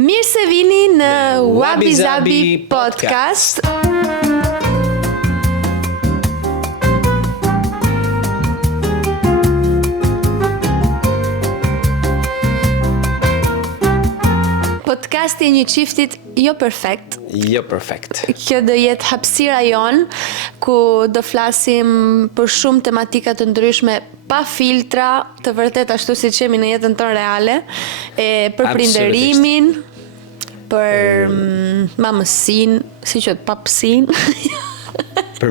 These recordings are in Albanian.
Mirë se vini në Wabi Zabi Podcast. Podcasti një çiftit jo perfekt. Jo perfekt. Kjo do jetë hapësira jon, ku do flasim për shumë tematika të ndryshme, pa filtra, të vërtet ashtu siç jemi në jetën tonë reale, për prindërimin, për mamësinë, si quhet, papësinë. për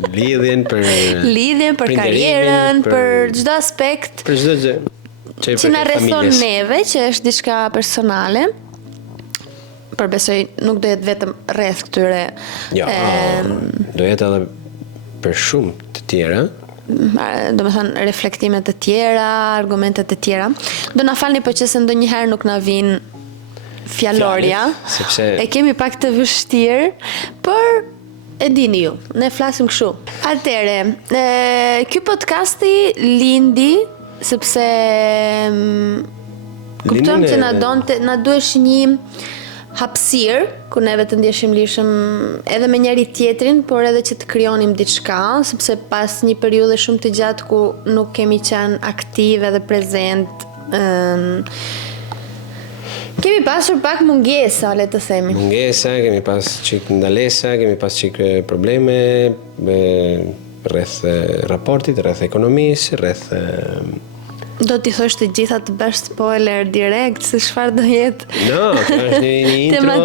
lidhjen, për karrierën, për çdo aspekt. Për çdo gjë. Që na rrethon neve, që është diçka personale. Por besoj nuk do jetë vetëm rreth këtyre. Jo, do jetë edhe për shumë të tjera. Do me thënë reflektimet të tjera, argumentet të tjera. Do na falni për që se ndonjëherë nuk na vin fjalorja, sepse e kemi pak të vështirë, por e dini ju, ne flasim kështu. Atëre, ky podcasti lindi sepse kuptojmë që na duhesh një hapësirë ku neve të ndjeshim lirshëm edhe me njëri tjetrin, por edhe që të krijonim diçka, sepse pas një periudhe shumë të gjatë ku nuk kemi qenë aktive dhe prezent, kemi pasur pak mungesa, le të themi. Mungesa, kemi pas çik ndalesa, kemi pas çik probleme rreth raportit, rreth ekonomisë, rreth Do t'i thosh të gjitha të bësh spoiler direkt se çfarë do jetë. No, është një intro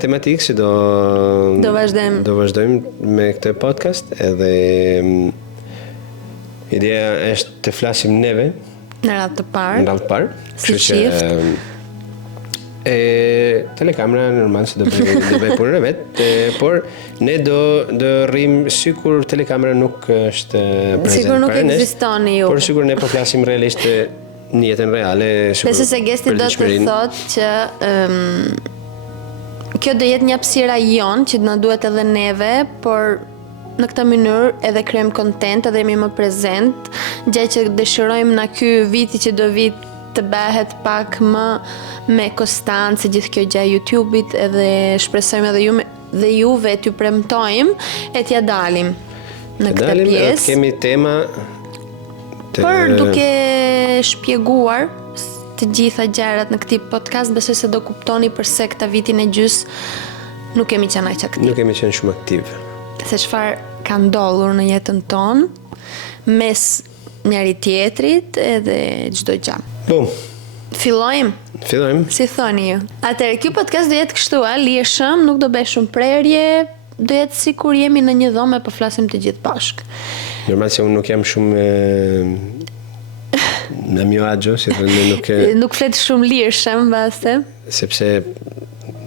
tematikë që do vazhdojmë me këtë podcast, edhe ideja është të flasim neve në radhë të parë. Si çift. Telekamera normal se do bëj punën e vet, por ne do rrim sikur telekamera nuk është prezente. Sigur nuk ekziston ju. Por sigur ne po flasim realisht në jetën reale. Besoj se gesti do të thotë që kjo do jetë një hapësira jon që na duhet edhe neve, por në këtë mënyrë edhe krijojmë content, edhe jemi më prezent, gjë që dëshirojmë na ky viti që do vi të bëhet pak më me konstancë gjithë kjo gjë YouTube-it, edhe shpresojmë edhe juve t'ju premtojmë e t'ja dalim në këtë pjesë. Kemi tema por duke shpjeguar të gjitha gjërat në këtë podcast, besoj se do kuptoni pse këtë vitin e gjys nuk kemi qenë aq aktiv. Nuk kemi qenë shumë aktiv. Se çfarë ka ndodhur në jetën tonë mes njëri tjetrit edhe çdo gjë. Fillojmë? Si thoni ju? Atëherë, ky podcast do jetë kështu, lirshëm, nuk do bëj shumë prerje, do jetë sikur jemi në një dhomë e po flasim të gjithë bashkë. Normal se unë nuk jam shumë në mio agio, si thonë nuk flet shumë lirshëm mbase. Sepse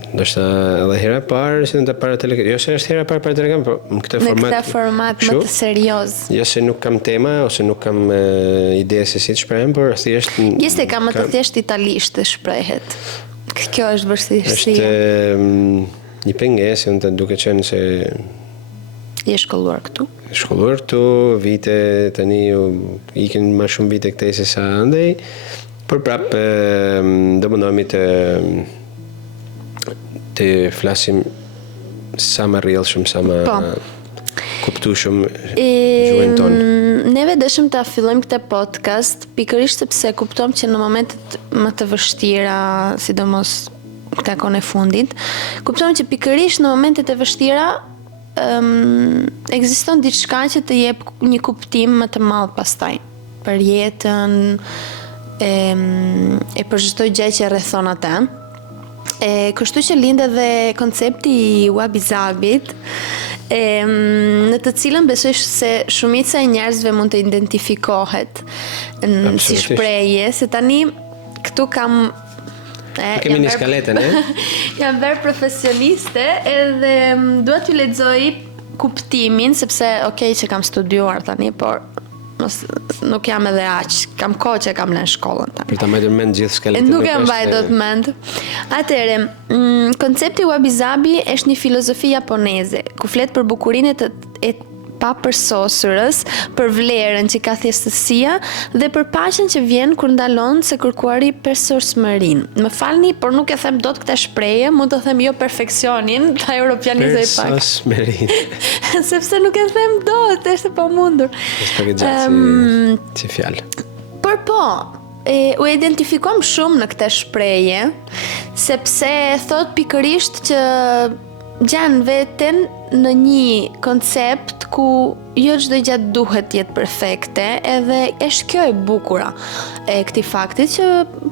ndoshta edhe hera parë që në para telegram, jo se është hera parë para telegram, por në këtë format më të serioz. Jo se nuk kam tema ose nuk kam ide se si të shprehem, por thjesht Jeste ka më të thjesht italisht të shprehet. Kjo është vështirësia. Është një pengesë, unë të duke qenë se je shkolluar këtu. Shkolluar këtu, vite tani ikin më shumë vite këtej se sa andej, por prapë do mundohemi të flasim sa më rrjedhshëm, sa më kuptueshëm gjuhën tonë. Neve dëshim ta fillojmë këtë podcast pikërisht sepse kuptojmë që në momentet më të vështira, sidomos këtë kohën e fundit, kuptojmë që pikërisht në momentet e vështira ekziston diçka që të jep një kuptim më të madh pastaj për jetën e për çdo gjë që rrethon atë. Kështu që lind edhe koncepti i Wabi Zabit, në të cilën besoj se shumica e njerëzve mund të identifikohet si shprehje, se tani këtu kam kemi një skaletën, jam verë profesioniste edhe dua t'ju lexoj kuptimin, sepse që kam studiuar tani, por nuk jam edhe aq, kam kohë që kam lënë shkollën tani. Për ta mbajtur mend gjithë skeletën. Nuk e mbaj dot mend. Atëre, koncepti Wabi Zabi është një filozofi japoneze, ku flet për bukurinë e pa përsosurës, për vlerën që ka thjeshtësia dhe për paqen që vjen kur ndalon se kërkuari përsosmërinë. Më falni, por nuk e them dot këtë shprehje, mund të them jo perfeksionin, ta europianizoj pak. Përsosmërinë. Sepse nuk e them dot, është pa mundur. Është pak e gjatë si fjalë. Por po, u identifikom shumë në këtë shprehje, sepse thot pikërisht që gjan veten në një koncept ku jo çdo gjë duhet të jetë perfekte, edhe është kjo e bukura e këtij fakti që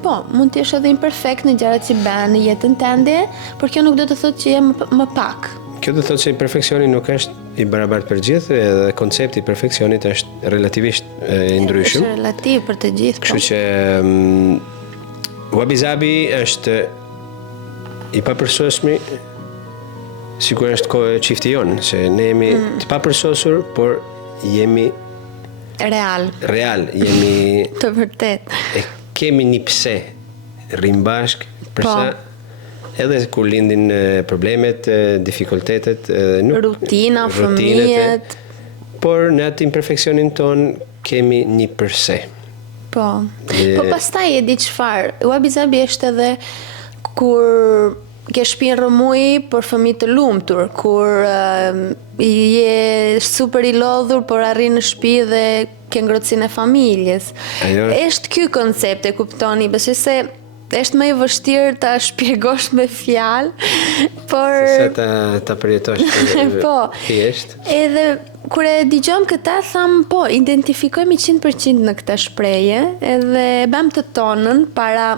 po, mund të jesh edhe imperfekt në gjërat që bën në jetën tënde, por kjo nuk do të thotë që je më pak. Kjo do të thotë se perfeksioni nuk është i barabartë për gjithë, edhe koncepti i perfeksionit është relativisht i ndryshëm. Është relativ për të gjithë. Kështu që wabi-sabi është i papërsosur, sikur është çifti jonë, se ne jemi të papërsosur, por jemi real, jemi të vërtet. E kemi një pse rrim bashk, përsa edhe kur lindin problemet, difikultetet, rutina, fëmijët. Por në atë imperfeksionin ton kemi një përse. Po pastaj e di çfarë. Wabi-sabi është edhe kur ke shtëpinë rrëmuj për fëmijë të lumtur, kur je super i lodhur por arrin në shtëpi dhe ke ngrohtësinë e familjes. Është ky koncept, e kuptoni, besoj se është më i vështirë ta shpjegosh me fjalë, por se ta përjetosh po, thjesht. Edhe kur e dëgjom këtë, tham po, identifikohemi 100% në këtë shprehje, edhe bëm të tonën para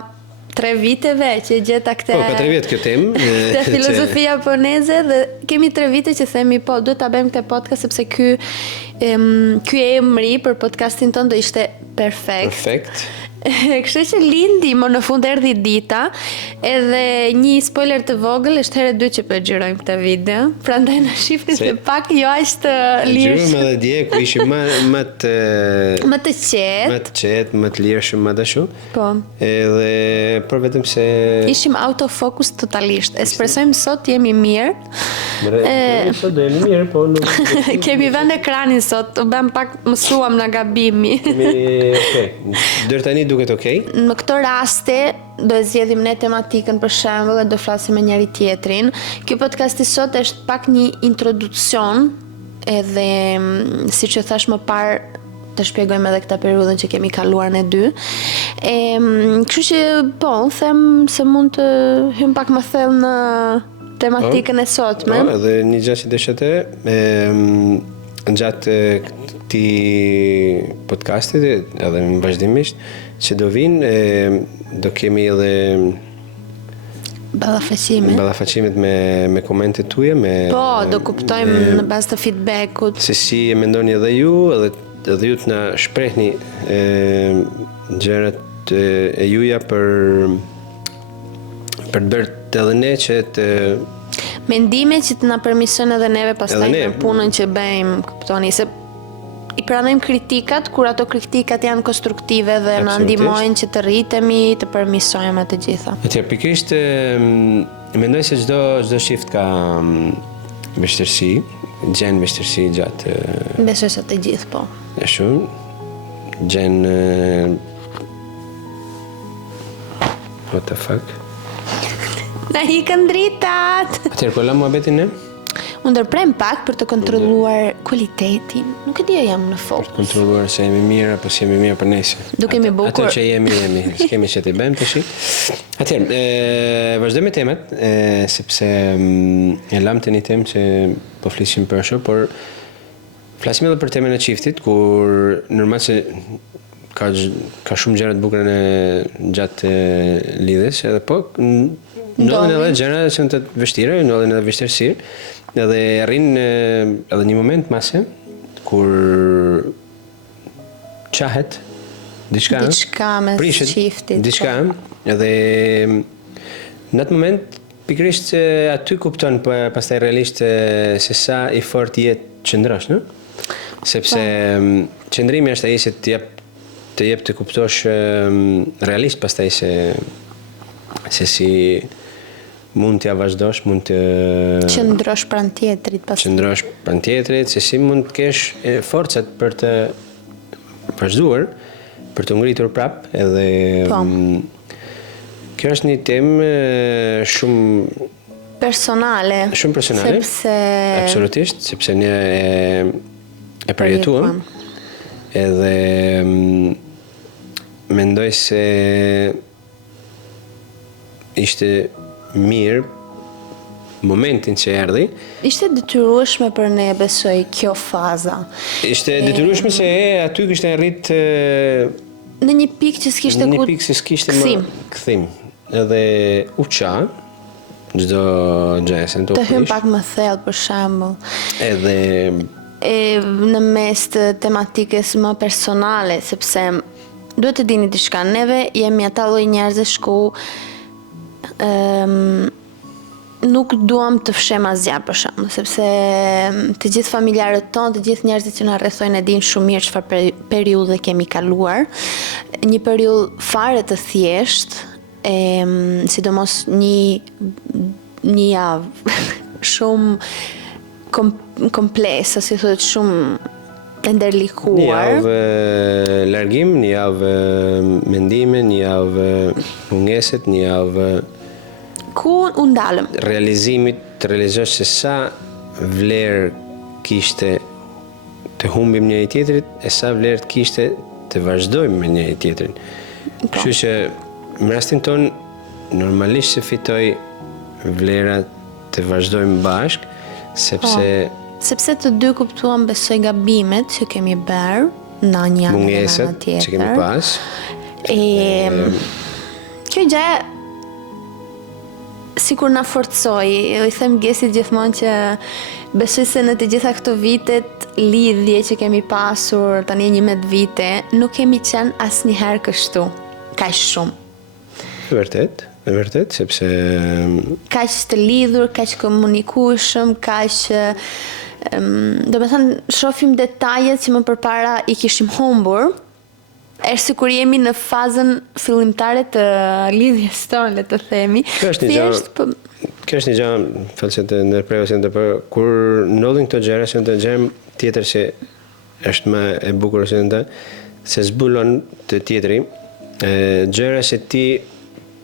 3 viteve që gjeta këtë. Po, ka 3 vjet kjo temë. Këtë filozofi japoneze dhe kemi 3 vite që themi po, duhet ta bëjmë këtë podcast sepse ky emri për podcastin ton do ishte perfekt. Perfekt. Kështu që lindi, më në fund erdhi dita, edhe një spoiler të vogël, është herë 2 që po e xhirojmë këtë video. Prandaj na shihni se pak jo aq të lirshëm. Xhirojmë edhe dje ku ishim më të qetë, më të lirshëm, më dashu. Po. Edhe por vetëm se ishim autofocus totalisht. Espresojmë sot jemi mirë. Sot do jemi mirë, po nuk kemi vënë ekranin sot, u bëm pak mësuam nga gabimi. Okej. Deri tani duket okej. Në këto raste do e zgjedhim ne tematikën për shembull dhe do flasim me njëri tjetrin. Ky podcast i sot është pak një introducion, edhe siç e thash më parë, të shpjegojmë edhe këtë periudhën që kemi kaluar ne dy. Kështu që po, them se mund të hym pak më thellë në tematikën e sotme. Po, edhe një gjë që desha të gjatë këtij podcastit edhe në vazhdimisht që do vinë, do kemi edhe ballafaqimet me komentet tuaja, po, do kuptojmë në bazë të feedbackut se si e mendoni edhe ju, edhe ju të na shprehni gjërat e juaja për të bërë edhe ne që të mendime që të na permision edhe neve pastaj në punën që bëjmë, kuptoni, se i pranojmë kritikat kur ato kritikat janë konstruktive dhe na ndihmojnë që të rritemi, të përmirësojmë të gjitha. Atëherë pikërisht mendoj se çdo shift ka vështirësi, gjen vështirësi gjatë. Besoj se të gjithë po. Është shumë gjen what the fuck? Na ikën dritat. Atëherë po la muhabetin ne? Unë ndërprem pak për të kontrolluar cilëtetin. Nuk e di, jam në fokus. Për të kontrolluar se jemi mirë apo si jemi mirë për nesër. Dukemi bukur. Atë që jemi, s'kemi që t'i bëjmë tash. Atëherë, vazhdojmë me temat, sepse e lam të një temë që po flisim për ashtu, por flasim edhe për temën e çiftit, kur normal se ka shumë gjëra të bukura gjatë lidhjes, edhe po ndodhin edhe gjëra që janë të vështira, ndodhin edhe vështirësi. Edhe arrin edhe një moment mase kur qahet diçka mes çiftit, diçka, edhe në atë moment pikërisht aty kupton pastaj realisht se sa i fort jetë qëndrosh, no? Sepse qëndrimi është ai që të jep të kuptosh realisht pastaj se si mund t'ja vazhdosh, mund të Qëndrosh pranë tjetrit pas. qëndrosh pranë tjetrit, se si mund të kesh forcat për të vazhduar, për të ngritur prap, edhe Po. Kjo është një temë shumë Personale. Sepse absolutisht, sepse ne e përjetuam. Edhe mendoj se ishte mirë momentin që erdhi. Ishte detyrueshme për ne, besoj, kjo faza. Ishte detyrueshme se aty kishte arrit Në një pikë që s'kishte në një ku pikë se s'kishte kthim. Kthim. Edhe u qa çdo gjë se Të hym pak më thellë për shembull. Edhe Në mes të tematikës më personale, sepse duhet të dini diçka, neve jemi ata lloj njerëzish ku nuk duam të fshem asgjë për shembull, sepse të gjithë familjarët tonë, të gjithë njerëzit që na rrethojnë e dinë shumë mirë çfarë periudhe kemi kaluar. Një periudhë fare të thjeshtë, sidomos një javë shumë komplekse, si thotë, shumë e ndërlikuar. Një javë largim, një javë mendime, një javë mungeset, një javë ku u ndalëm. Realizimit të realizosh se sa vlerë kishte të humbim njëri tjetrit e sa vlerë kishte të vazhdojmë me njëri tjetrin. Kështu që në rastin ton normalisht se fitoj vlera të vazhdojmë bashkë, sepse të dy kuptuam, besoj, gabimet që kemi bërë në një anë dhe në mungeset tjetër. që kemi pas. Kjo gjë sikur na forcoi, i them Gesit gjithmonë që besoj se në të gjitha këto vitet lidhje që kemi pasur tani 11 vite, nuk kemi qenë asnjëherë kështu, kaq shumë. E vërtet, sepse kaq të lidhur, kaq komunikueshëm, kaq do të thënë shohim detajet që më përpara i kishim humbur. Është sikur jemi në fazën fillimtare të lidhjes tonë, le të themi. Kjo është një gjë, falë që të ndërprerë, kur ndodhin këto gjëra, se të gjë tjetër që është më e bukur se zbulon të tjetri, gjëra që ti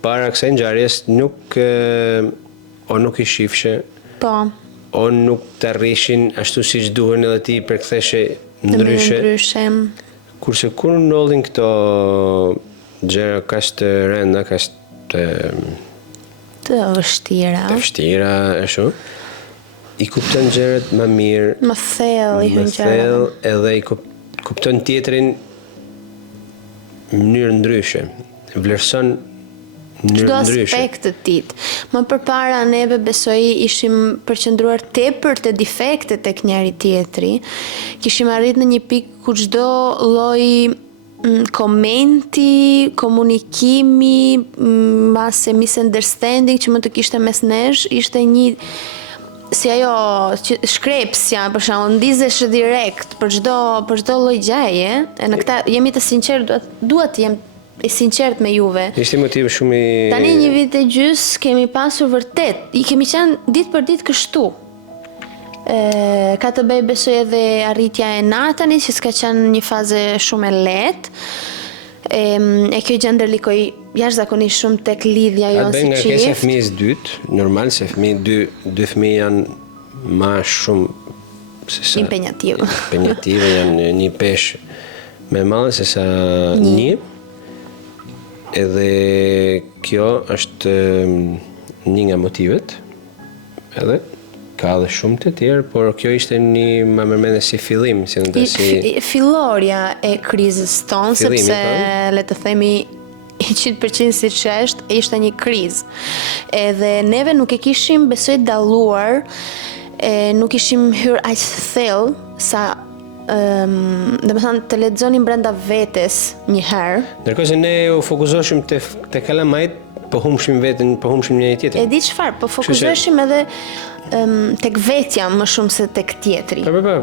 para kësaj ngjarjes nuk i shifshe, o nuk të arrishin ashtu siç duhen edhe ti përktheshe ndryshe. Kurse kur ndodhin këto gjëra kaq të rënda, kaq të vështira, ashtu, i kupton gjërat më mirë, më thellë, edhe i kupton tjetrin në mënyrë ndryshe, vlerëson çdo aspekt të tij. Më përpara neve besoj ishim përqendruar tepër te defektet tek njëri tjetri. Kishim arrit në një pikë ku çdo lloj komenti, komunikimi, mbase misunderstanding që më të kishte mes nesh, ishte një si ajo shkrepsja, për shembull, ndizesh direkt për çdo lloj gjaje. E në këtë jemi të sinqert, dua të jem e sinqert me juve. Ishte motiv shumë i... Tani një vit e gjys kemi pasur vërtet, i kemi qenë ditë për ditë kështu. Ka të bëj besoj edhe arritja e natani, që s'ka qenë një fazë shumë e lehtë. E kjo gjë ndërlikoi jashtëzakonisht shumë tek lidhja jonë si çift. Nga kesa fëmijës dytë, normal se dy fëmijë janë më shumë impenjative, janë një peshë më e madhe se sa një. Edhe kjo është një nga motivet, edhe ka edhe shumë të tjerë, por kjo ishte një më mërmende si fillim, fillorja e krizës tonë, sepse le të themi 100% si që ishte një krizë. Edhe neve nuk e kishim besoj dalluar, nuk ishim hyrë aq thellë sa dhe me thënë të lexonim brenda vetes një herë. Ndërkohë që ne u fokusoheshim te kalamajt, po humshim veten, po humshim njëri tjetrin. E di çfarë, po fokusoheshim edhe tek vetja më shumë se tek tjetri. Po.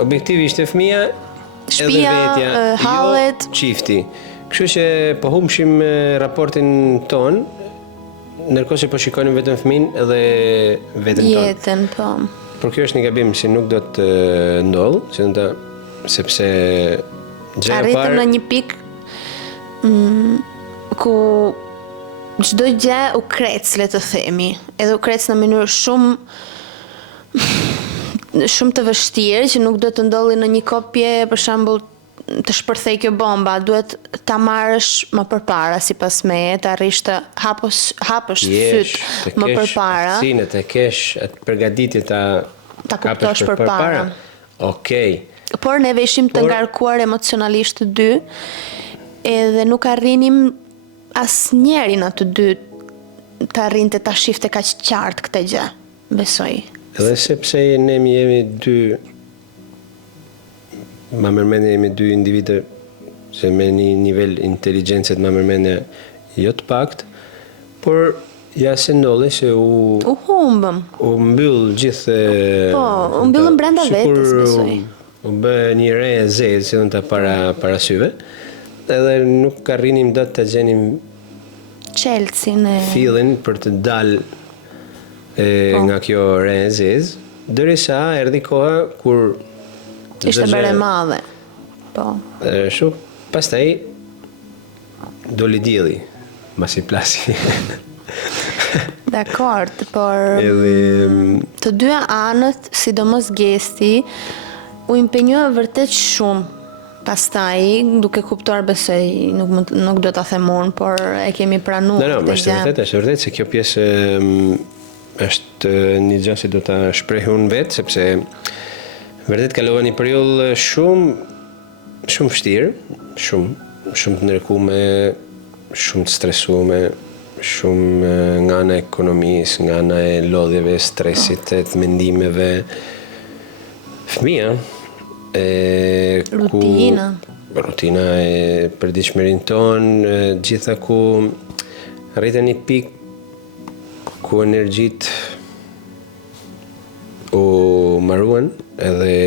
Objektivi ishte fëmia, shtëpia, edhe vetja, hallet, çifti. Kështu që po humshim raportin ton ndërkohë që po shikonim vetëm fëmin edhe veten tonë. Jetën, po. Por kjo është një gabim që nuk do të ndodhë, që në sepse gjëja Arritëm parë në një pikë ku çdo gjë u krec, le të themi, edhe u krec në mënyrë shumë të vështirë që nuk do të ndodhi në një kopje, për shembull, të shpërthej kjo bomba, duhet ta marrësh më përpara sipas meje, të arrish të hapësh syt më përpara. Sinë të kesh atë përgatitje ta kuptosh përpara. Okej. Por neve ishim të ngarkuar emocionalisht të dy, edhe nuk arrinim asnjëri në të dy të arrinte ta shifte kaq qartë këtë gjë, besoj. Edhe sepse ne jemi dy, ma mërmendje jemi dy individe që me një nivel inteligjencet ma mërmendje jo të pakt, por ja se ndodhi që u humbëm. U mbyll gjithë... Po, u mbyllëm brenda vetës, besoj. U bë një re e zezë, si dhënë ta para syve, edhe nuk arrinim dot të gjenim Çelësin e... fillin për të dalë nga kjo re e zezë, derisa erdhi koha kur ishte bere madhe. Po. Pastaj doli dielli, mbasi plasi. Dakord, por të dyja anët, sidomos Gesti, u impenjua vërtet shumë. Pastaj, duke kuptuar, besoj, nuk do ta them unë, por e kemi pranuar. Është vërtet se kjo pjesë është një gjë që do ta shpreh unë vetë, sepse vërtet kalova një periudhë shumë vështirë, shumë të ndërkume, shumë të stresume, shumë nga ana e ekonomisë, nga ana e lodhjeve, stresit, të mendimeve. Fëmia, rutina e përditshmërinë tonë, gjitha ku rritën një pikë ku energjit u marruan, edhe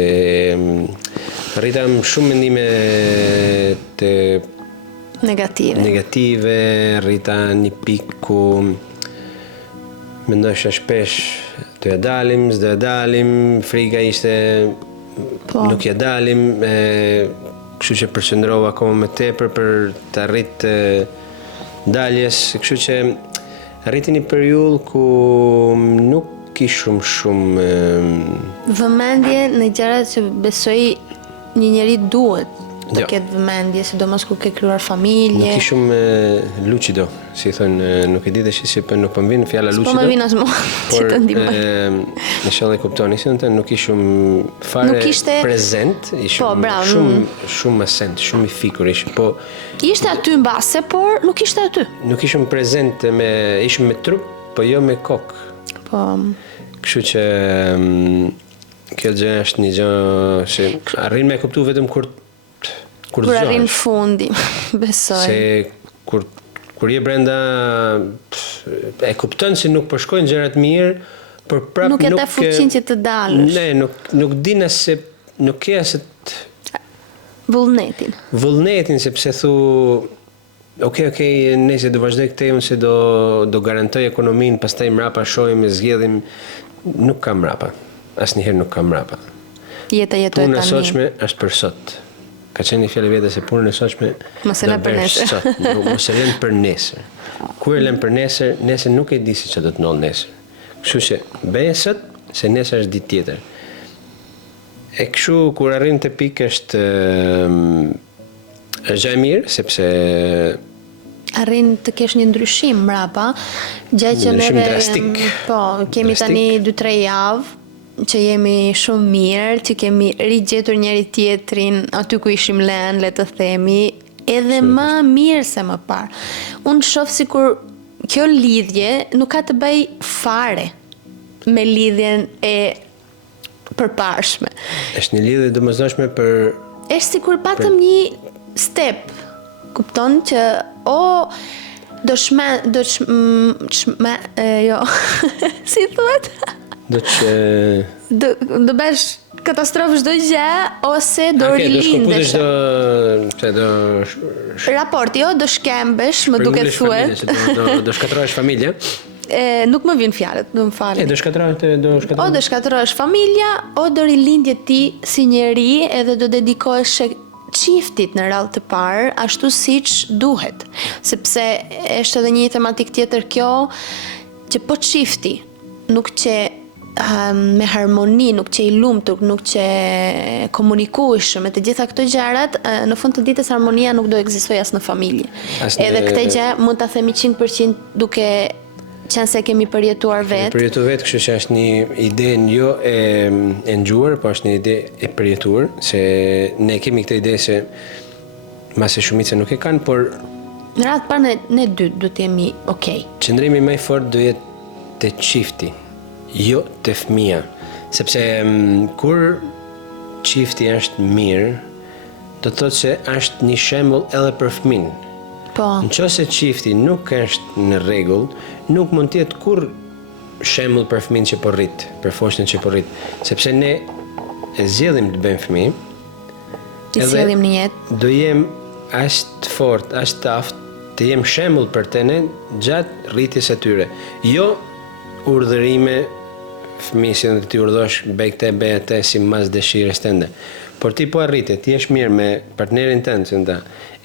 rritëm shumë mendime të negative, rrita një pikë ku mendosha shpesh të ja dalim, s'do ja dalim, frika ishte nuk ja dalim, kështu që përqendrova akoma më tepër për të arritë daljes, kështu që arriti një periudhë ku nuk kishim shumë vëmendje në gjërat që besoj një njeri duhet të ketë vëmendje, sidomos kur ke krijuar familje. Nuk kishim lucido, si thonë, nuk e di tash si nuk po më vjen fjala lucido. Po më vjen as mua, si të ndihmoj. Inshallah e kuptoni, si thonë, nuk ishim fare prezent, ishim shumë asent, shumë i fikur ishim, po ishte aty mbase, por nuk ishte aty. Nuk ishim prezent ishim me trup, po jo me kokë. Po. Kështu që kjo gjë është një gjë që arrin me kuptu vetëm kur arrin fundi, besoj. Se kur je brenda e kupton se nuk po shkojnë gjërat mirë, por prapë nuk e ta fuqin që të dalësh. Ne, nuk di nëse nuk ke as vullnetin, sepse thu Okej, nëse do vazhdoj këtë unë se do garantoj ekonominë, pastaj mrapa shohim e zgjedhim, nuk kam mrapa. Asnjëherë nuk kam mrapa. Jeta jetoj tani. Puna e sotshme është për sot. Ka qenë një fjalë vete se punën e sotshme mos e lëm për nesër. Mos e lëm për nesër. Kur e lëm për nesër nuk e di se çfarë do të ndodh nesër. Kështu që bëj sot se nesër është ditë tjetër. E kështu kur arrin te pikë është gjë e mirë, sepse arrin të kesh një ndryshim mrapa, gjë që neve kemi tani 2-3 javë që jemi shumë mirë, që kemi rigjetur njëri tjetrin aty ku ishim lënë, le të themi, edhe më mirë se më parë. Unë shoh sikur kjo lidhje nuk ka të bëj fare me lidhjen e përparshme. Është një lidhje domosdoshme për është sikur patëm një step, kupton që si thuhet? Do bësh katastrofë çdo gjë ose do rilindesh. Do raport, jo do shkembesh, më duket thuhet. Do shkatërrohesh familje. nuk më vjen fjalët, do më falni. Do shkatërrohet. O do shkatërrohesh familja, o do rilindjet ti si njeri edhe do dedikohesh çiftit në radhë të parë, ashtu siç duhet. Sepse është edhe një tematik tjetër kjo, që po çifti nuk që me harmoni, nuk që i lumtur, nuk që komunikueshëm me të gjitha këto gjërat, në fund të ditës harmonia nuk do ekzistojë as në familje. Edhe këtë gjë mund ta themi 100% duke qenë se kemi përjetuar vetë. Përjetuar vetë, kështu që është një ide jo e ngjuar, po është një ide e përjetuar, se ne kemi këtë ide se mase shumica nuk e kanë, por në radhë parë ne dy do të jemi okay. Qëndrimi më i fortë do jetë te çifti, jo te fëmia, sepse kur çifti është mirë, do të thotë se është një shembull edhe për fëmin. Po. Nëse çifti nuk është në rregull, nuk mund të jetë kurrë shembull për fëmin që po rrit, për foshën që po rrit, sepse ne e zgjellim të bëjmë fëmijë. Të zgjellim në jetë. Do jem aq të fortë, aq të aftë, të jem shembull për të ne gjatë rritjes së tyre. Jo urdhërime fëmijës që ti urdhërosh bëj këtë, bëj atë si mas dëshirës tënde. Por ti po arrite, ti je mirë me partnerin tënd,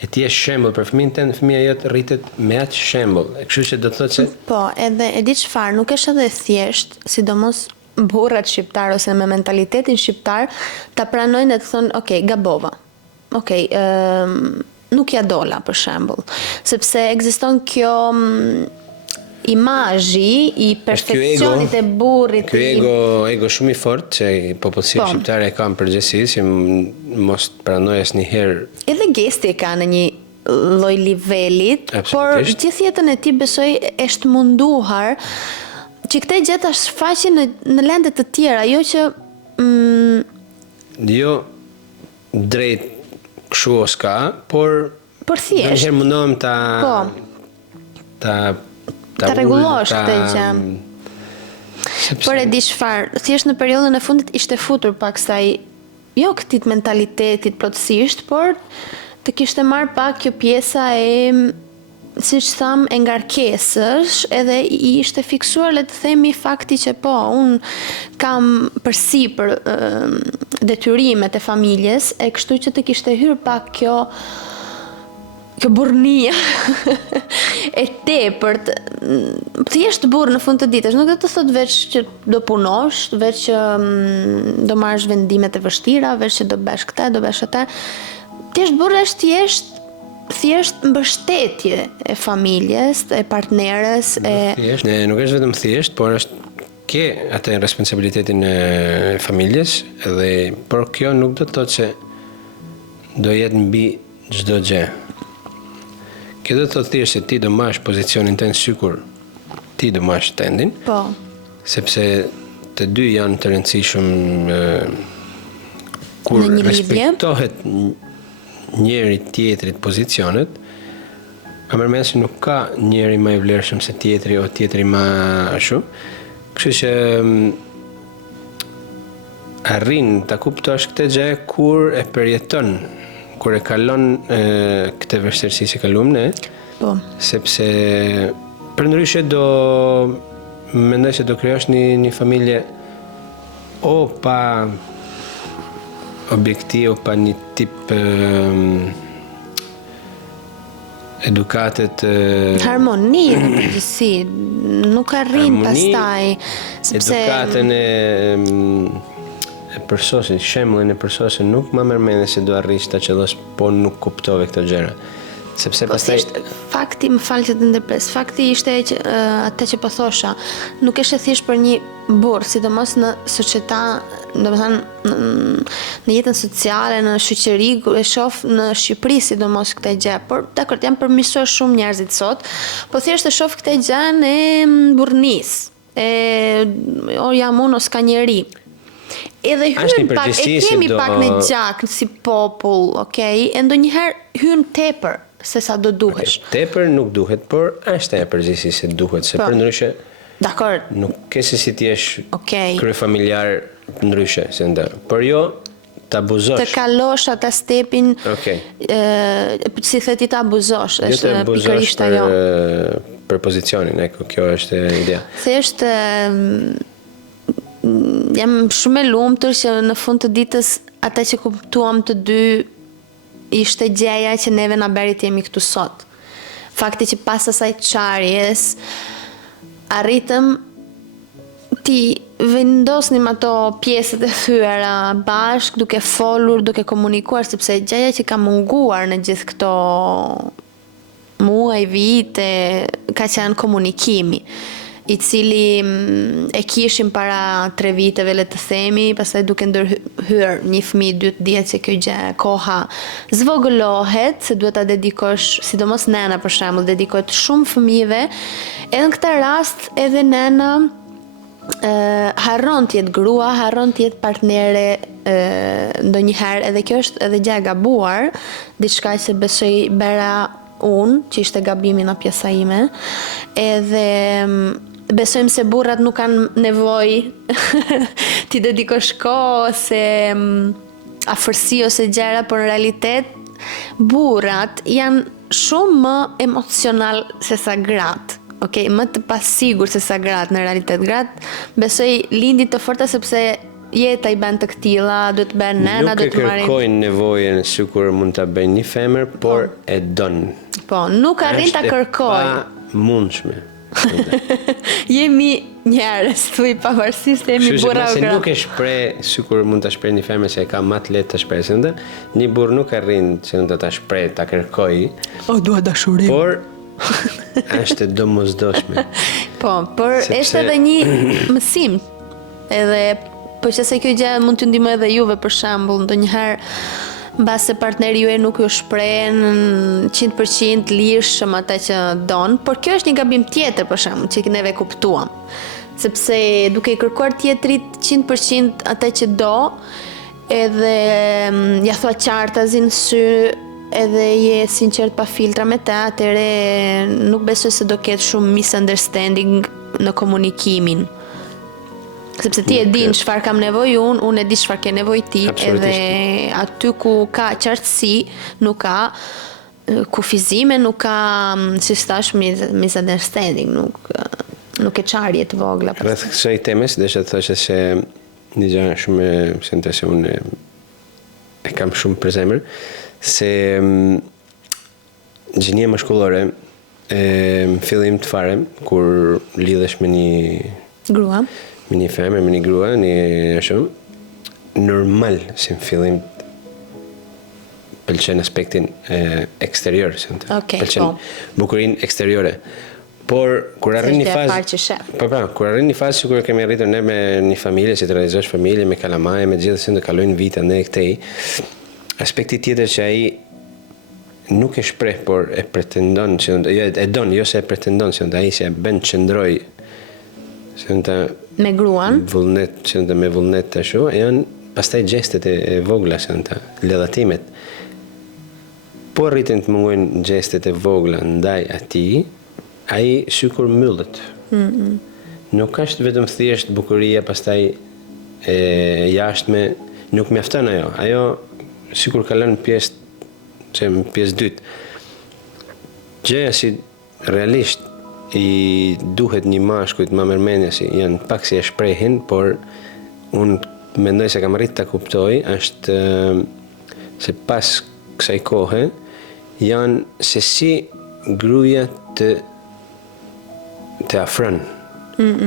e ti je shembull për fëmijën tënd, fëmia jot rritet me atë shembull. Kështu që do të thotë se po, edhe e di çfarë, nuk është edhe thjesht, sidomos burrat shqiptar ose me mentalitetin shqiptar, ta pranojnë e të thonë, okay, gabova. Okay, nuk ja dola për shembull, sepse ekziston kjo imazhi i perfekcionit e burrit. Ky ego shumë i fortë që popullsia shqiptare e ka në përgjithësi, si mos pranoj asnjëherë. Edhe gesti e ka në një lloj nivelit, por gjithë jetën e tij besoj është munduar që këtë gjë ta shfaqë në lende të tjera, jo që jo drejt kështu s'ka, por thjesht ndonjëherë mundohem ta rregullosh këtë gjë. Por e di çfarë, thjesht në periudhën e fundit ishte futur pak saj jo këtij mentalitetit plotësisht, por të kishte marrë pak kjo pjesa e, siç tham, e ngarkesësh, edhe i ishte fiksuar, le të themi, fakti që po, unë kam përsipër detyrimet e familjes, e kështu që të kishte hyrë pak kjo burrnia e tepërt, thjesht burr në fund të ditës, nuk do të thotë veç që do punosh, veç që do marrësh vendime të vështira, veç që do bësh këtë, do bësh atë. Thjesht burr është thjesht mbështetje e familjes, e partneres, nuk është vetëm thjesht, por është ke atë responsabilitetin e familjes, por kjo nuk do të thotë se do jetë mbi çdo gjë. Kjo do të thotë thjesht se ti do marrësh pozicionin tënd sikur ti do marrësh tendin. Po. Sepse të dy janë të rëndësishëm kur respektohet njëri tjetrit pozicionet, a mërmend se nuk ka njëri më i vlerëshëm se tjetri o tjetri më shumë. Kështu që arrin ta kuptosh këtë gjë kur e përjeton, kur e kalon këtë vështirësi që kaluam ne, po. Sepse përndryshe mendoj se do krijosh një familje o pa objektiv, pa një tip edukatet harmoni në përgjithësi, nuk arrin pastaj sepse edukatën e përsosit, shembullin e përsosit nuk më mërmende se do arrish ta qellosh, po nuk kuptove këto gjëra. Sepse pastaj fakti, më fal që të ndërpres, fakti ishte që atë që po thosha, nuk është thjesht për një burr, sidomos në società, domethënë në jetën sociale, në shoqëri, e shoh në Shqipëri sidomos këtë gjë, por dakor, janë përmirësuar shumë njerëzit sot, po thjesht e shoh këtë gjë në burrnisë, o jam unë o s'ka njeri. Edhe hyn pak, e kemi pak në gjak si popull, okay? E ndonjëherë hyn tepër se sa do duhesh. Tepër nuk duhet, por është e përgjithësi se duhet, se përndryshe dakor. Nuk ke se si ti jesh kryefamiljar ndryshe se ndër. Por jo të abuzosh. Të kalosh ata stepin, si theti të abuzosh, është pikërisht ajo. për pozicionin, kjo është ideja. Thjesht jam shumë e lumtur që në fund të ditës ata që kuptuam të dy ishte gjëja që neve na bëri të jemi këtu sot. Fakti që pas asaj çarjes arritëm ti vendosnim ato pjesët e thyera bashk, duke folur, duke komunikuar, sepse gjëja që ka munguar në gjithë këto muaj, vite, ka qenë komunikimi, i cili e kishim para 3 viteve, le të themi, pastaj duke ndërhyrë një fëmijë 2 dihet se kjo gjë koha zvogëlohet, se duhet ta dedikosh, sidomos nëna për shembull, dedikohet shumë fëmijëve, edhe në këtë rast edhe nëna harron të jetë grua, harron të jetë partnere ndonjëherë, edhe kjo është edhe gjë e gabuar, diçka që besoj bëra unë, që ishte gabimi nga pjesa ime, edhe besojmë se burrat nuk kanë nevojë ti dedikosh kohë ose afërsi ose gjëra, por në realitet burrat janë shumë më emocional se sa gratë. Okej, më të pasigur se sa gratë në realitet. Gratë besoj lindin të forta sepse jeta i bën të këtilla, duhet të bëhen nëna, duhet të marrin. Nuk e kërkojnë nevojën sikur mund ta bëjnë një femër, por e don. Po, nuk arrin ta kërkojë. Është pa mundshme. Jemi njerëz, thuj pavarësisht jemi burra o gratë. Nuk e shpreh sikur mund ta shpreh një femër se e ka më të lehtë ta shprehë, një burr nuk arrin që ta shpreh, ta kërkojë. O dua dashuri. Por është domosdoshme. Po, por është edhe një mësim. Edhe po që se kjo gjë mund t'ju ndihmojë edhe juve për shembull, ndonjëherë mbase partneri juaj nuk ju shpreh 100% lirshëm ata që don, por kjo është një gabim tjetër për shembull që neve kuptuam. Sepse duke I kërkuar tjetrit 100% ata që do, edhe ja thua qartazi në sy, edhe je sinqert pa filtra me ta, atëre nuk besoj se do ketë shumë misunderstanding në komunikimin. Sepse ti e din çfarë kam nevojë unë e di çfarë ke nevojë ti, edhe aty ku ka qartësi, nuk ka kufizime, nuk ka, si thash, misunderstanding, nuk e çarje të vogla. Rreth kësaj temes desha të thoshe se një gjë shumë se unë e kam shumë për zemër, se gjenia mashkullore në fillim të fare, kur lidhesh me një grua, me një femër, me një grua, normal se në fillim pëlqen aspektin eksterior, pëlqen bukurinë eksteriore. Por kur arrin një fazë, kur arrin një fazë sikur kemi arritur ne me një familje, si të realizosh familje me kalamaje, me gjithë se të kalojnë vite ndaj këtej, aspekti tjetër që ai nuk e shpreh, por e pretendon që e don, jo se e pretendon, se ai se e bën qëndroj me gruan, me vullnet të shu, janë pastaj gjestet e vogla, ledhatimet. Po rritin të mungojnë gjestet e vogla ndaj atij, ai sikur mbyllet. Nuk është vetëm thjesht bukuria, pastaj jashtme, nuk mjafton ajo. Ajo sikur ka lënë pjesë dytë. Gjëja si realisht I duhet një mashkujt më mërmenja si janë pak si e shprehin, por unë mendoj se kam arrit ta kuptoj, është se pas kësaj kohe janë se si gruaja të afron,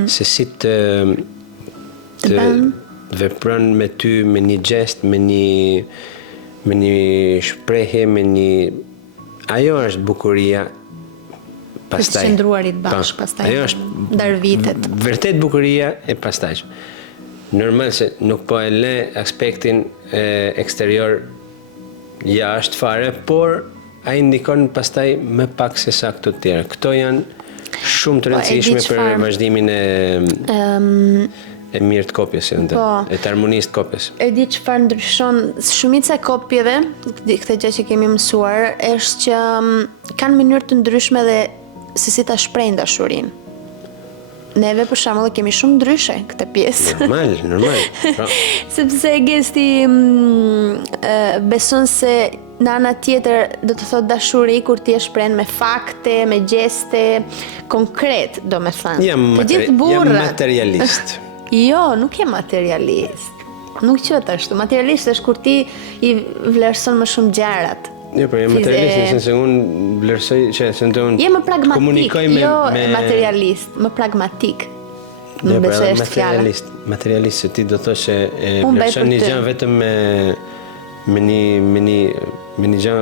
se si të vepron me ty, me një gest, me një shprehje, me një... Ajo është bukuria pastaj. Të qëndruarit bashkë, pastaj. Ajo është ndar vitet. Vërtet bukuria e pastaj. Normal se nuk po e le aspektin eksterior jashtë fare, por ai ndikon pastaj më pak se sa këto të tjera. Këto janë shumë të rëndësishme për vazhdimin e mirë të kopjes, e të harmonisë të kopjes. E di çfarë ndryshon shumica e kopjeve, këtë gjë që kemi mësuar, është që kanë mënyrë të ndryshme dhe se si ta shprehin dashurinë. Neve për shembull kemi shumë ndryshe këtë pjesë. Normal. Sepse Gesti beson se në ana tjetër do të thot dashuri kur ti e shpreh me fakte, me gjeste konkret, domethënë. Jam materialist. Jo, nuk jam materialist. Nuk qëtë ashtu. Materialist është kur ti i vlerëson më shumë gjërat. Jo, por jam materialist në sense unë vlerësoj që je më pragmatik, komunikoj jo materialist, më pragmatik. Më besoj është fjala. Materialist, se ti do thosh se e vlerëson një gjë vetëm me një gjë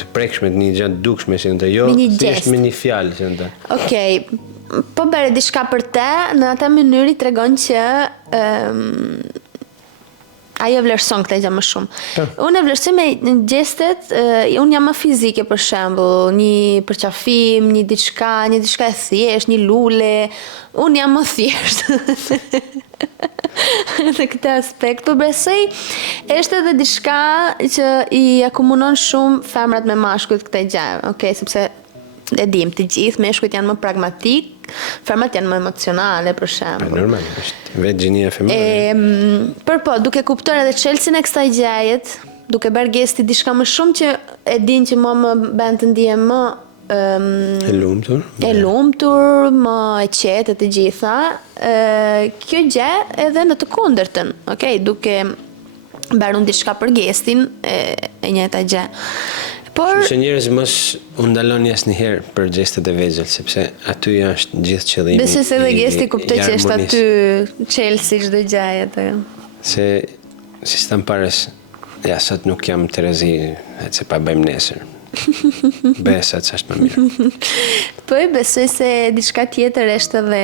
të prekshme, një gjë të dukshme, si ndonjë, jo thjesht me një fjalë, si ndonjë. Okej. Po bëre diçka për te, në atë mënyrë i tregon që ajo vlerëson këtë gjë më shumë. Unë e vlerësoj me gjestet, unë jam më fizike për shembull, një përqafim, një diçka e thjesht, një lule, unë jam më thjesht. Në këtë aspekt, po besoj është edhe diçka që i akumullon shumë femrat me mashkujt këtë gjë, okay, sepse e dim të gjithë, meshkujt janë më pragmatik, femrat janë më emocionale, për shembull. Normal, është vetë gjinia feminine. Por po, duke kuptuar edhe çelësin e kësaj gjëje, duke bërë gesti diçka më shumë që e din që mua më bën të ndihem më e lumtur, më e qetë të gjitha, kjo gjë edhe në të kundërtën, okay, duke bërë diçka për gestin e njëjta gjë. Por që njerëz mos u ndaloni asnjëherë për gjestet e vegjël, sepse aty është gjithë qëllimi. Besoj se edhe gesti kuptoj që është aty çelësi çdo gjë atë. Se si stamparës, ja sot nuk jam Terezi, se pa bëjmë nesër. Besa që është më mirë. Po e besoj se diçka tjetër është edhe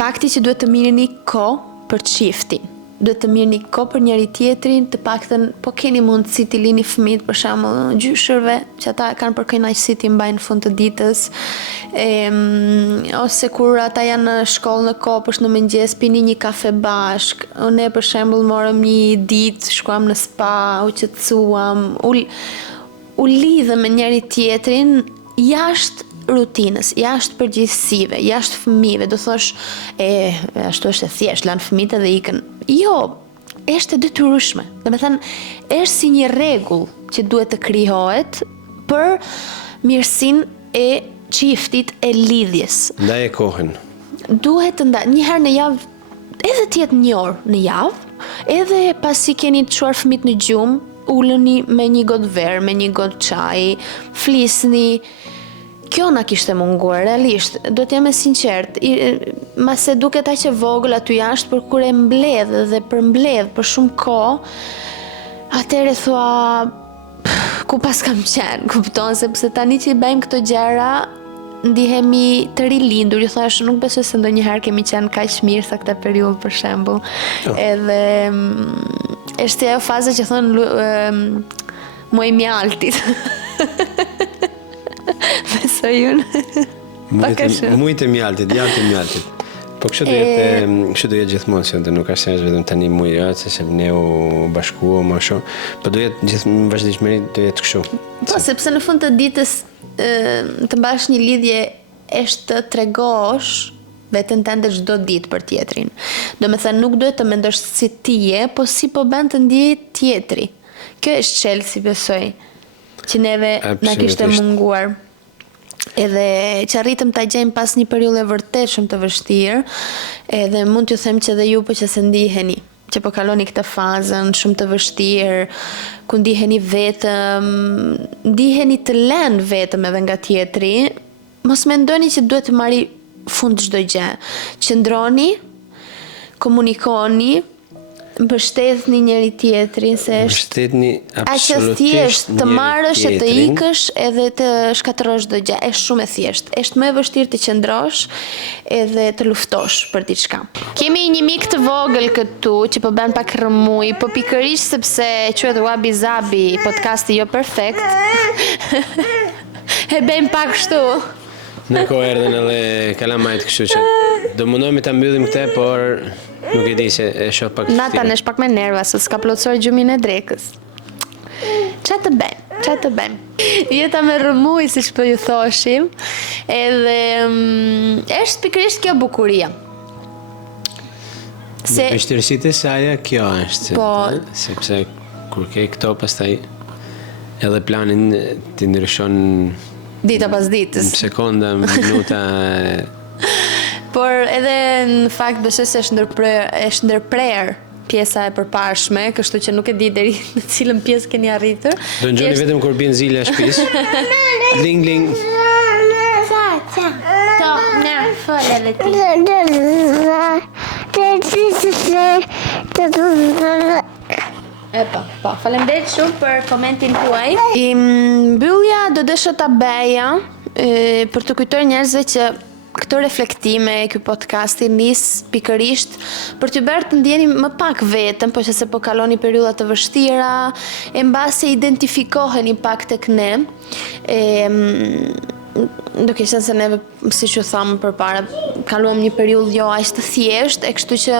fakti që duhet të mirëni kohë për çiftin. Duhet të mirëni kohë për njëri tjetrin, të paktën po keni mundësi t'i lini fëmijët për shembull gjyshërve, që ata kanë për kënaqësi t'i mbajnë në fund të ditës, ose kur ata janë në shkollë në kopësh në mëngjes pini një kafe bashk. Unë për shembull morëm një ditë, shkuam në spa, u qetësuam, u lidhëm me njëri tjetrin jashtë rutinës, jashtë përgjegjësive, jashtë fëmijëve, do thosh, ashtu është e thjesht, lanë fëmijët edhe ikën. Jo, është e detyrueshme. Domethënë, është si një rregull që duhet të krijohet për mirësinë e çiftit, e lidhjes. Ndaj e kohën. Duhet të një herë në javë, edhe të jetë një orë në javë, edhe pasi keni të çuar fëmijët në gjumë, uleni me një gotë verë, me një gotë çaji, flisni. Kjo na kishte munguar, realisht, do t'jam e sinqert, mase duket aq e vogël aty jashtë, për kur e mbledh dhe përmbledh për shumë kohë, atëherë thua, ku pas kam qenë, kupton, sepse tani që i bëjmë këto gjëra, ndihemi të rilindur, ju thash, nuk besoj se ndonjëherë kemi qenë kaq mirë sa këtë periudhë për shembull. Edhe është ajo faza që thon muaj mjaltit. Besoj unë. Mujtë e mjaltit, jaltë e mjaltit. Po kështu do jetë gjithmonë, se nuk është se vetëm tani muaj ratë, se ne u bashkuam më shumë, po do jetë gjithmonë në vazhdimëri do jetë kështu. Po, sepse në fund të ditës të mbash një lidhje është të tregosh veten tënde çdo ditë për tjetrin. Domethënë nuk duhet të mendosh si ti je, po si po bën të ndjej tjetri. Kjo është çelësi, besoj, që neve na kishte munguar. Edhe që arritëm ta gjejmë pas një periudhe vërtet shumë të vështirë, edhe mund t'ju them që edhe ju po që se ndiheni, që po kaloni këtë fazën shumë të vështirë, ku ndiheni vetëm, ndiheni të lënë vetëm edhe nga tjetri, mos mendoni që duhet të marri fund çdo gjë. Qëndroni, komunikoni, mbështetni njëri tjetrin, se është absolutisht thjesht të marrësh e të ikësh edhe të shkatërrosh çdo gjë, është shumë e thjeshtë. Është më e vështirë të qëndrosh edhe të luftosh për diçka. Kemi një mik të vogël këtu që po bën pak rrëmuj, po pikërisht sepse quhet Wabi Zabi, podcasti jo perfekt. E bëjmë pak kështu. Në kohë erdhen edhe kalamajt, kështu që do mundohemi ta mbyllim këtë, por nuk e di se e shoh pak. Nata nesh pak me nerva, se s'ka plotësuar gjumin e drekës. Ç'a të bëjmë? Jeta me rrëmuj, siç po ju thoshim, edhe është pikërisht kjo bukuria. Se vështirësitë e saj kjo është, po, sepse kur ke këto pastaj edhe planin ti ndryshon dita pas ditës. Sekonda, minuta. Por edhe në fakt besoj se është ndërprer pjesa e përparshme, kështu që nuk e di deri në cilën pjesë keni arritur. Do ngjoni vetëm kur bien zila shtëpis. Ling ling. To, na, fol edhe ti. Epa, po, faleminderit shumë për komentin tuaj. I mbyllja do desha ta beja për të kujtuar njerëzve që këto reflektime, ky podcasti nis pikërisht për t'ju bërë të ndjeni më pak vetëm, po që se po kaloni periudha të vështira, e mbasi identifikoheni pak tek ne. Duke qenë se neve, siç ju thamë përpara, kaluam një periudhë jo aq të thjeshtë, e kështu që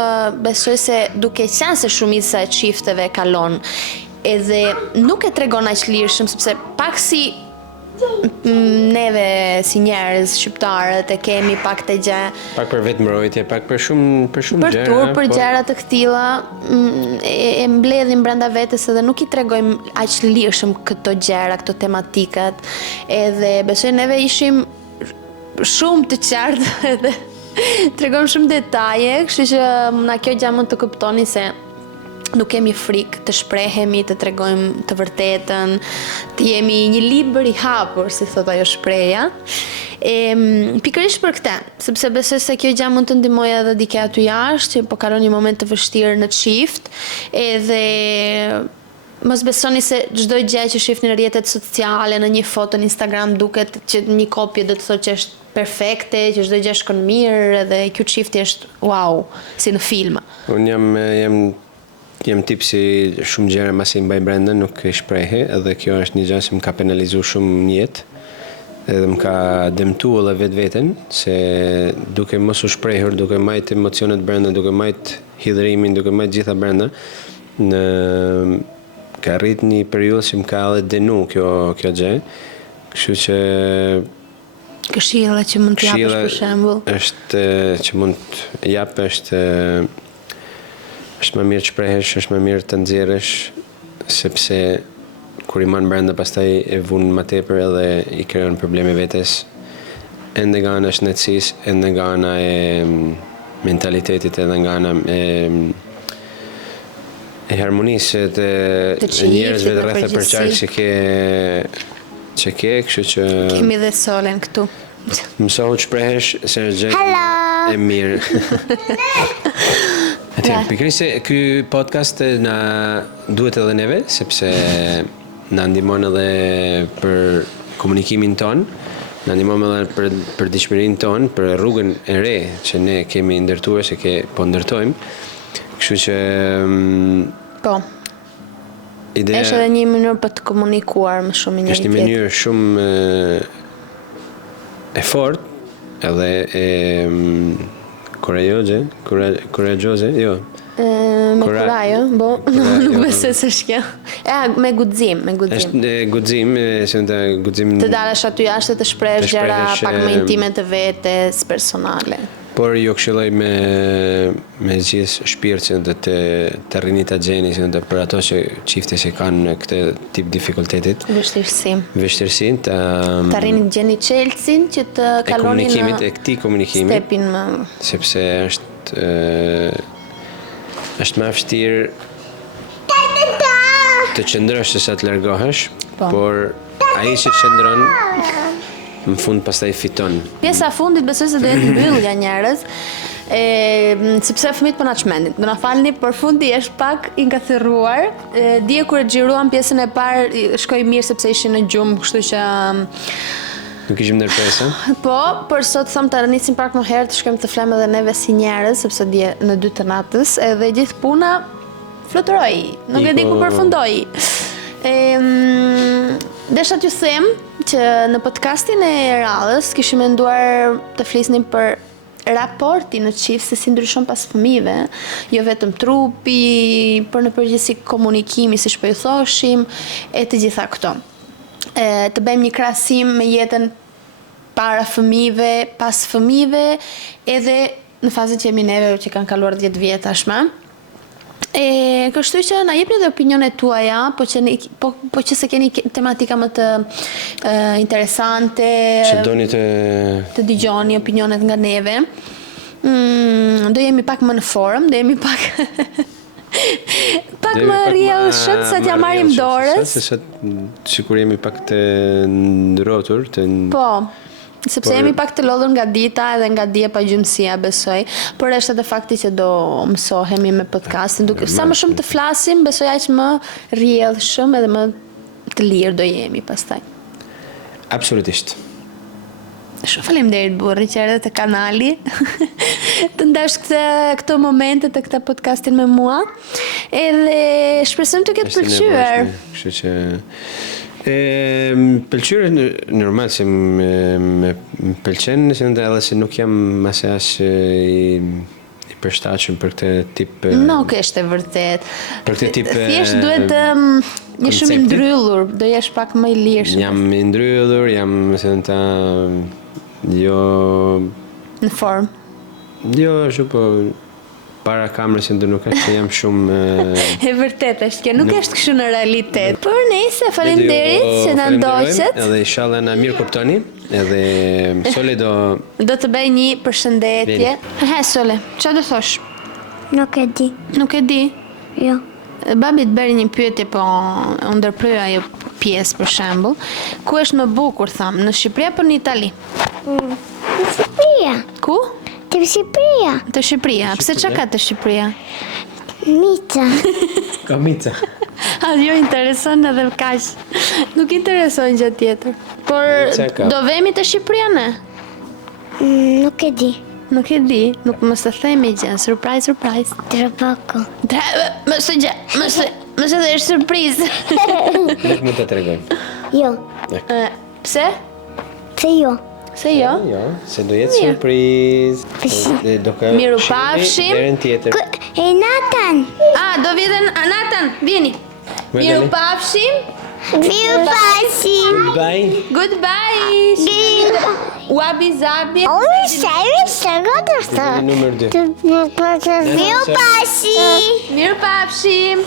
besoj se duke qenë se shumica e çifteve kalon, edhe nuk e tregon aq lirshëm, sepse paksi neve si njerëz shqiptarët e kemi pak të gjë. Pak për vetmbrojtje, pak për shumë për gjëra. Tur, për gjëra të këtilla, e mbledhim brenda vetes edhe nuk i tregojmë aq lirshëm këto gjëra, këto tematikat. Edhe besoj neve ishim shumë të qartë edhe tregojmë shumë detaje, kështu që na kjo gjë mund të kuptoni se nuk kemi frikë të shprehemi, të tregojmë të vërtetën, të jemi një libër i hapur, si thot ajo shpreha. Pikërisht për këtë, sepse besoj se kjo gjë mund të ndihmojë edhe dikë aty jashtë, që po kalon një moment të vështirë në çift, edhe mos besoni se çdo gjë që shihni në rrjetet sociale, në një foto në Instagram duket që një kopje do të thotë që është perfekte, që çdo gjë shkon mirë, edhe ky çifti është wow, si në filma. Unë jam tip si shumë gjëra masi i mbaj brenda, nuk e shprehi, edhe kjo është një gjë që më ka penalizuar shumë në jetë, edhe më ka dëmtuar edhe vetveten, se duke mos u shprehur, duke majt emocionet brenda, duke majt hidhërimin, duke majt gjitha brenda, ka arrit një periudhë që më ka edhe dënu kjo gjë, kështu që këshilla që mund të japësh për shembull. Është që mund të jap është më mirë të shprehesh, është më mirë të nxjerrësh, sepse kur i man brenda pastaj e vun më tepër edhe i krijon probleme vetes. Ende nga ana e shëndetësisë, ende nga ana e mentalitetit, edhe nga ana e harmonisë të njerëzve të rreth e përqark që ke, kështu që kemi dhe Solen këtu. Mësohu të shprehesh se është gjë e mirë. Pikërisht se ky podcast na duhet edhe neve, sepse na ndihmon edhe për komunikimin ton, na ndihmon edhe për dëshmërinë ton, për rrugën e re që ne kemi ndërtuar, se po ndërtojmë. Kështu që po. Ideja është edhe një mënyrë për të komunikuar më shumë me njëri tjetrin. Është një mënyrë shumë e fortë, edhe e Coraggioze, jo. Me kurajo, nuk besoj se është kjo. Me guxim. Është guxim, të dalësh aty jashtë të shpresh gjëra pak më intime të vetes, personale. Por ju këshilloj me gjithë shpirtin dhe të rrini ta gjeni për ato që çifte që kanë këtë tip difikultetit. Vështirësinë të rrini të gjeni çelësin që të kaloni në komunikimit, stepin më. Sepse është më vështirë të qëndrosh se sa të largohesh, por ai që qëndron në fund pastaj fiton. Pjesa e fundit besoj se do jetë mbyllja njerëz, sepse fëmijët po na çmendin. Do na falni, por fundi është pak i ngathërruar. Dje kur e xhiruam pjesën e parë, shkoi mirë sepse ishin në gjumë, kështu që nuk ishim ndërpresa. Po, por sot tham të nisim pak më herë të shkojmë të flamë edhe neve si njerëz, sepse dje në 2 të natës, edhe gjithë puna fluturoi. Nuk e di ku përfundoi. Desha t'ju them që në podcastin e radhës kishim menduar të flisnim për raporti në çift, se si ndryshon pas fëmijëve, jo vetëm trupi, por në përgjithësi komunikimi, siç po ju thoshim, e të gjitha këto. Të bëjmë një krahasim me jetën para fëmijëve, pas fëmijëve, edhe në fazën që jemi neve që kanë kaluar 10 vjet tashmë. Kështu që na jepni edhe opinionet tuaja, po që se keni tematika më të interesante, Që doni të dëgjoni opinionet nga neve. Do jemi pak më në forum, do jemi pak më rrjedhshëm sa t'ja marrim dorës. Se sikur jemi pak të ndrotur, Po, sepse jemi pak të lodhur nga dita edhe nga dje pa gjymësia, besoj. Por është edhe fakti që do mësohemi me podcastin. Sa më shumë të flasim, besoj aq më rrjedhshëm edhe më të lirë do jemi pastaj. Absolutisht. Shumë faleminderit burri që erdhe te kanali. Të ndash këto momente të këtë podcastin me mua. Edhe shpresojmë të ketë pëlqyer. Kështu që pëlqyer normal se më pëlqen, edhe se nuk jam as i përshtatshëm për këtë tip. Nuk është e vërtet. Për këtë tip. Thjesht duhet një shumë i ndryllur, do jesh pak më i lirshëm. Jam i ndryllur, jam jo në form. Jo, po para kamerës ndër nuk është që jam shumë E vërtet është që nuk është kështu në realitet. Por nëse faleminderit që na ndoqët. Edhe inshallah na mirë kuptoni. Edhe Sole do të bëj një përshëndetje. Sole, çfarë do thosh? Nuk e di. Nuk e di? Jo. Babi të bëri një pyetje, po u ndërproi ajo pjesë për shembull. Ku është më bukur, tham, në Shqipëri apo në Itali? Në Shqipëria. Ku? Të Shqipëria. Të Shqipëria. Pse çka ka të Shqipëria? Mica. Ka mica. Jo intereson edhe kaq. Nuk intereson gjë tjetër. Por do vemi të Shqipëria ne? Nuk e di. Nuk e di, nuk mos të themi gjë, surprise. Tra poco. Mos e dhe surprizë. Nuk mund të tregojmë. Jo. Pse? Se jo. Se jo? Jo, se do jetë surprizë. Miru pafshim. Derën tjetër. E Nathan. Do vjen Nathan, vini. Miru pafshim. Miru pafshim. Goodbye. Wabi zabi. Se godërë. Numër 2. Miru pafshim. Miru pafshim.